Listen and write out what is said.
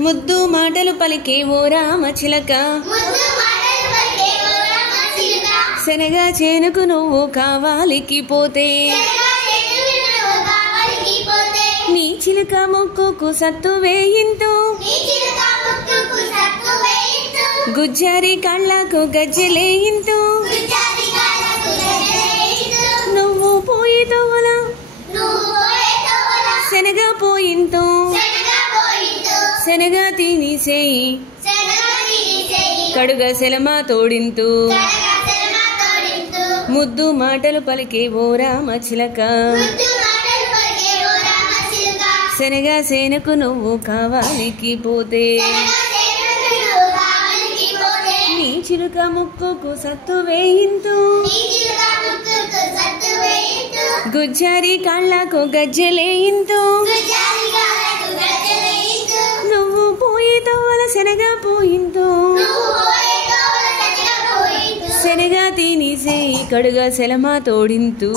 ముద్దు మాటలు పలికే ఓ రామచిలక శనగ చేనుకు నువ్వు కావాలికి పోతే నీ చిలక ముక్కుకు సత్తు వేయింతు గుజ్జారి కళ్ళకు గజ్జెలేయింతు నువ్వు పోయి తోవల శనగ పోయింతు శనగ తినిసేయి కడుగ సెలమా తోడింతు ముద్దు మాటలు పలికే ఓ రామచిలక శనగ సేనకు నువ్వు కావాలికి పోతే నీ చిలుక ముక్కుకు సత్తు వేయింతు గుజ్జారి కాళ్ళకు గజ్జెలేయింతు నువ్వు పోయి తోవల శనగ పోయింతు శనగ తినిసేయి కడుగ సెలమా తోడింతు